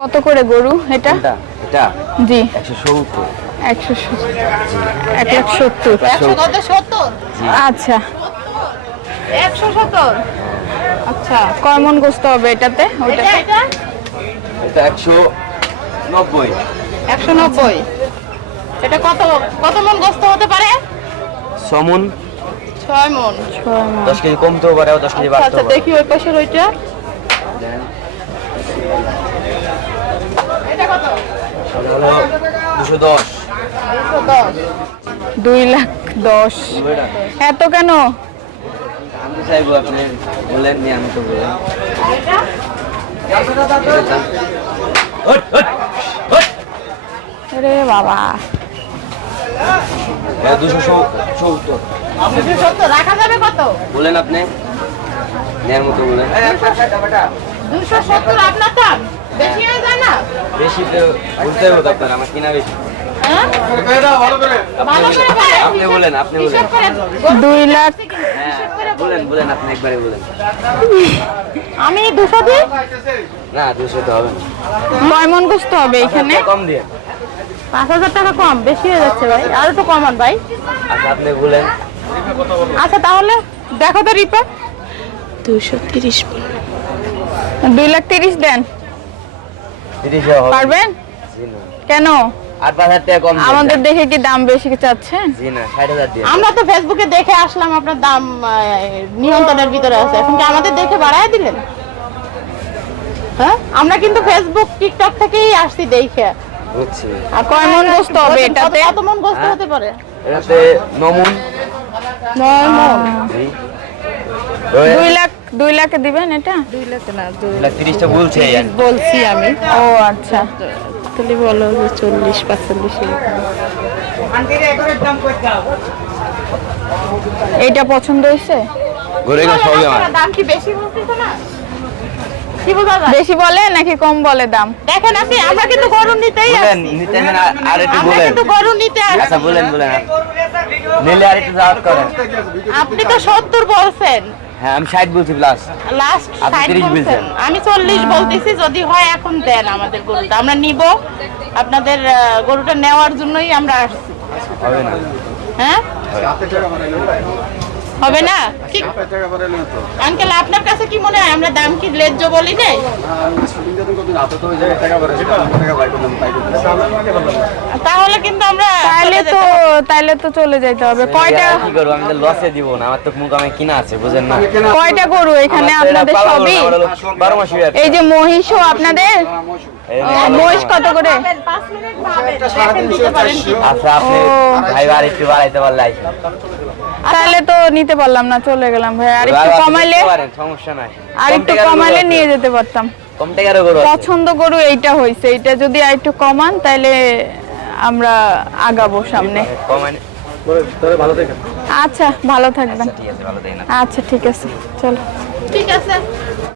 কত করে গরু এটা? এটা? জি। একশো সত্তর। একশো এক লাখ সত্তর। একশো কত সত্তর? আচ্ছা। একশো সত্তর? আচ্ছা কয় মন গোস্ত হবে এটাতে? এটা এটা? এটা একশো নব্বই। একশো নব্বই? এটা কত কত মন গোস্ত হতে পারে? সমন মন। কেজি কমতেও পারে দশ কেজি আচ্ছা আচ্ছা দেখি ওই পাশের ওইটা। দুশো দশ দশ। দুই লাখ দশ। এত কেন? আমি চাইব আপনি বললেন নি আমি তো বললাম। রে বাবা। দুশো দুশো সত্তর রাখা যাবে কত? বলেন আপনি। নেয়ার মতো বলেন। দুশো সত্তর আপনার দাম? বেশি হয়ে যায় না? বেশি তো বুঝতে হবে আপনার আমার কিনা বেশি। হ্যাঁ? ভালো করে বলেন। আপনি বলেন, আপনি বলেন। দুই লাখ। হ্যাঁ বলেন। বলেন আপনি একবারে বলেন। আমি দুশো দিই? না দুশো তো হবে না। কয় মন গোস্ত হবে এখানে। কম দিয়ে। পাঁচ হাজার টাকা কম বেশি হয়ে যাচ্ছে ভাই আর একটু কমান ভাই। আচ্ছা আপনি বলেন। আচ্ছা তাহলে দেখো তো রিপা দুশো তিরিশ দুই লাখ তিরিশ দেন। পারবেন? কেন? আমাদের দেখে কি দাম বেশি চাচ্ছেন জি না ষাট হাজার দিয়ে আমরা তো ফেসবুকে দেখে আসলাম আপনার দাম নিয়ন্ত্রণের ভিতরে আছে। এখন কি আমাদের দেখে বাড়ায় দিলেন? হ্যাঁ? আমরা কিন্তু ফেসবুক টিকটক থেকেই আসছি দেখে। বুঝছি। আর কয় মণ গোস্ত হবে এটাতে? কত মন গোস্ত হ্যাঁ? হতে পারে? এটাতে নমুন নয় মন। জি দুই লাখ দুই লাখে দিবেন এটা? দুই লাখ না দুই এটা তিরিশটা বলছে। এই বলছি আমি। ও আচ্ছা। তাহলে বলো যে চল্লিশ পাঁচচল্লিশ এরকম। এইটা পছন্দ হয়েছে? ঘুরে সবই আমার দাম কি বেশি বলতেছে না? বেশি বলে নাকি কম বলে দাম? দেখেন আপনি আমরা কিন্তু গরু নিতেই হ্যাঁ আর- আর একটু বলেন। কিন্তু গরু নিতে আচ্ছা বলেন বলেন। নিলে আর একটু জাহাজ করেন। আপনি তো সত্তর বলছেন। হ্যাঁ আমি ষাট বলছি প্লাস লাস্ট 30 বলছেন। আমি চল্লিশ বলতেছি যদি হয় এখন দেন আমাদের গরুটা। আমরা নিব। আপনাদের গরুটা নেওয়ার জন্যই আমরা আসছি। হবে না। হ্যাঁ? হবে না? আঙ্কেল আপনার কাছে কি মনে হয়? আমরা দাম কি লেজ্জ বলি নাই? তাহলে কিন্তু আমরা চলে তো যেতে তো চলে যাইতে হবে। কয়টা কি করব? আমি তো লসে দিব না আমার তো মুখ আমি কিনা আছে বুঝেন না? কয়টা গরু? এখানে আপনাদের সবই? না, আমার হলো এই যে মহিষও আপনাদের? মহিষ কত করে? পাবেন, পাঁচ মিনিট ভাবেন, দিতে পারেন আচ্ছা আপনি ভাই আর একটু বাড়াইতে পারলে। আইসেন। তাহলে নিতে পারলাম না চলে গেলাম ভাই। আর একটু আর কমাইলে সমস্যা নাই। আর একটু কমাইলে নিয়ে যেতে পারতাম। পছন্দ গরু এইটা হইছে। এইটা যদি আর একটু কমান তাহলে আমরা আগাবো সামনে। কমাই আচ্ছা ভালো থাকবেন। ঠিক ভালো দেখেন আচ্ছা ঠিক আছে। চলো। ঠিক আছে।